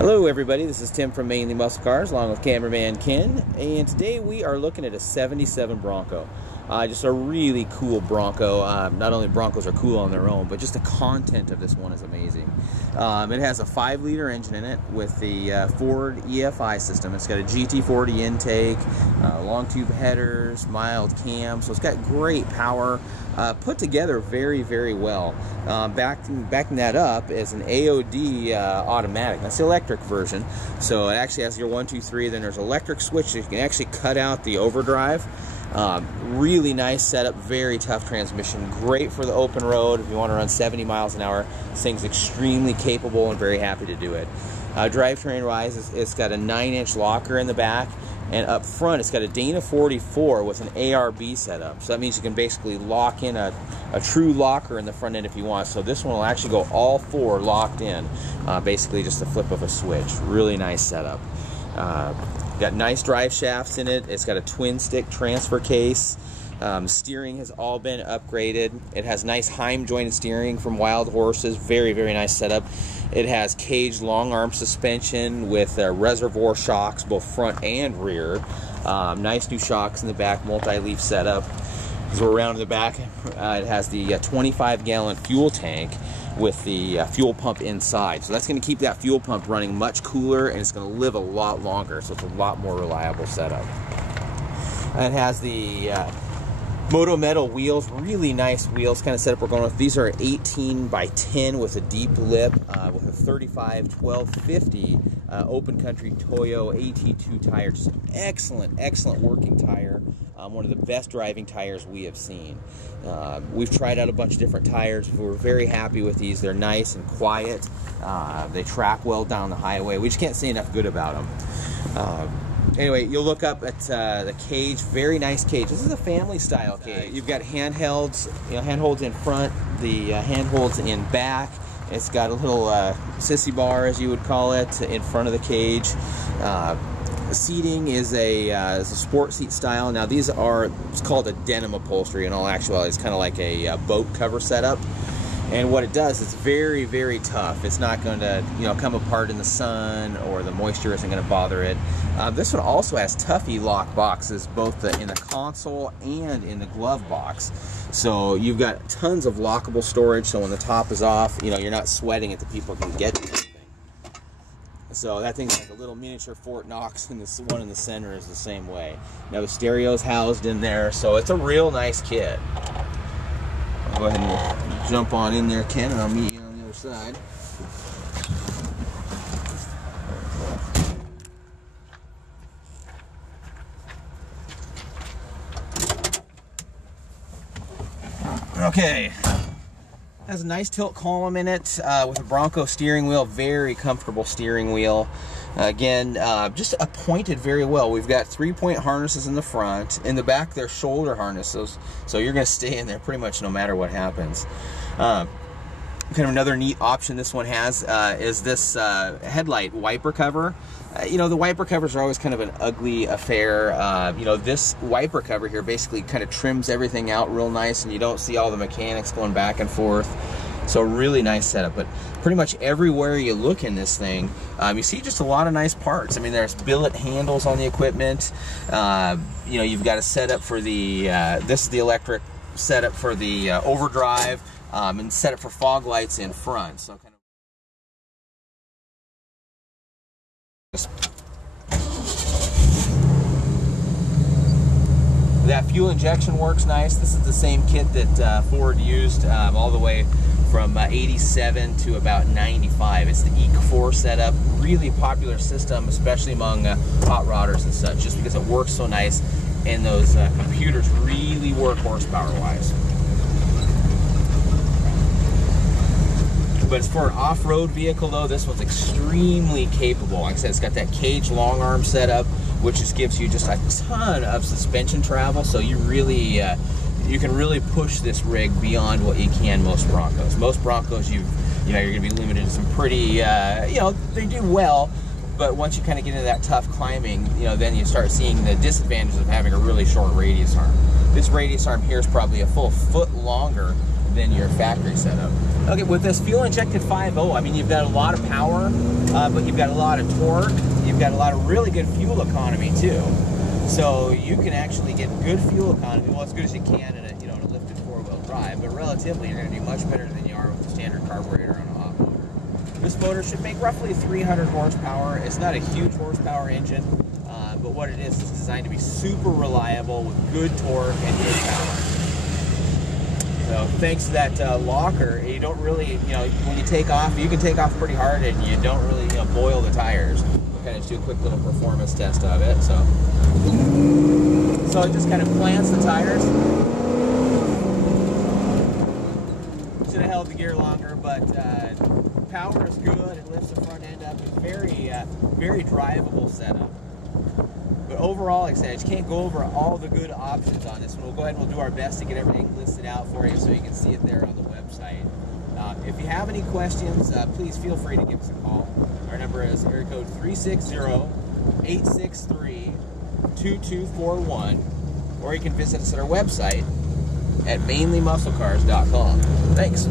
Hello everybody, this is Tim from Mainly Muscle Cars along with cameraman Ken, and today we are looking at a 77 Bronco. Just a really cool Bronco. Not only Broncos are cool on their own, but just the content of this one is amazing. It has a 5-liter engine in it with the Ford EFI system. It's got a GT40 intake, long tube headers, mild cam, so it's got great power. Put together very, very well. Backing that up is an AOD automatic. That's the electric version. So it actually has your 1, 2, 3. Then there's an electric switch that you can actually cut out the overdrive. Really nice setup, very tough transmission. Great for the open road if you want to run 70 miles an hour. This thing's extremely capable and very happy to do it. Drivetrain wise, it's got a 9-inch locker in the back. And up front, it's got a Dana 44 with an ARB setup. So that means you can basically lock in a true locker in the front end if you want. So this one will actually go all 4 locked in. Basically just a flip of a switch. Really nice setup. Got nice drive shafts in it. It's got a twin stick transfer case. Steering has all been upgraded. It has nice Heim jointed steering from Wild Horses. Very, very nice setup. It has caged long arm suspension with reservoir shocks, both front and rear. Nice new shocks in the back, multi-leaf setup. As we're around in the back, it has the 25-gallon fuel tank with the fuel pump inside. So that's going to keep that fuel pump running much cooler, and it's going to live a lot longer. So it's a lot more reliable setup. It has the Moto Metal wheels, really nice wheels kind of setup we're going with. These are 18 by 10 with a deep lip with a 35-1250 open country Toyo AT2 tire. Just excellent, excellent working tire. One of the best driving tires we have seen. We've tried out a bunch of different tires. We're very happy with these. They're nice and quiet. They track well down the highway. We just can't say enough good about them. Anyway, you'll look up at the cage. Very nice cage. This is a family style cage. You've got handholds, handholds in front, the handholds in back. It's got a little sissy bar, as you would call it, in front of the cage. Seating is a sport seat style. Now these are, it's called a denim upholstery. In all actuality, it's kind of like a boat cover setup. And what it does, it's very, very tough. It's not going to, come apart in the sun, or the moisture isn't going to bother it. This one also has Tuffy lock boxes, both in the console and in the glove box. So you've got tons of lockable storage. So when the top is off, you're not sweating it that people can get to anything. So that thing's like a little miniature Fort Knox, and this one in the center is the same way. Now the stereo's housed in there, so it's a real nice kit. I'll go ahead and jump on in there, Ken, and I'll meet you on the other side. Okay. Has a nice tilt column in it with a Bronco steering wheel. Very comfortable steering wheel. Again, just appointed very well. We've got 3-point harnesses in the front. In the back, they're shoulder harnesses, so you're going to stay in there pretty much no matter what happens. Kind of another neat option this one has is this headlight wiper cover. The wiper covers are always kind of an ugly affair. This wiper cover here basically kind of trims everything out real nice, and you don't see all the mechanics going back and forth. So really nice setup. But pretty much everywhere you look in this thing, you see just a lot of nice parts. I mean, there's billet handles on the equipment. You've got a setup for the, this is the electric setup for the overdrive, and setup for fog lights in front. So kind of that fuel injection works nice. This is the same kit that Ford used all the way from 87 to about 95. It's the EC4 setup. Really popular system, especially among hot rodders and such, just because it works so nice, and those computers really work horsepower-wise. But as for an off-road vehicle, though, this one's extremely capable. Like I said, it's got that cage long arm setup, which just gives you just a ton of suspension travel. So you really, you can really push this rig beyond what you can most Broncos. Most Broncos, you're going to be limited to some pretty, they do well. But once you kind of get into that tough climbing, then you start seeing the disadvantages of having a really short radius arm. This radius arm here is probably a full foot longer than your factory setup. Okay, with this fuel injected 5.0, I mean, you've got a lot of power, but you've got a lot of torque. You've got a lot of really good fuel economy too. So you can actually get good fuel economy, well, as good as you can in a, you know, in a lifted four-wheel drive, but relatively you're going to be much better than you are with a standard carburetor on a hot motor. This motor should make roughly 300 horsepower. It's not a huge horsepower engine, but what it is designed to be super reliable with good torque and good power. So thanks to that locker, you don't really, you know, when you take off, you can take off pretty hard and you don't really, you know, boil the tires. We'll kind of do a quick little performance test of it. So it just kind of plants the tires. Should have held the gear longer, but power is good. It lifts the front end up. It's very drivable setup. But overall, like I said, I just can't go over all the good options on this one. We'll go ahead and we'll do our best to get everything listed out for you so you can see it there on the website. If you have any questions, please feel free to give us a call. Our number is area code 360-863-2241, or you can visit us at our website at mainlymusclecars.com. Thanks.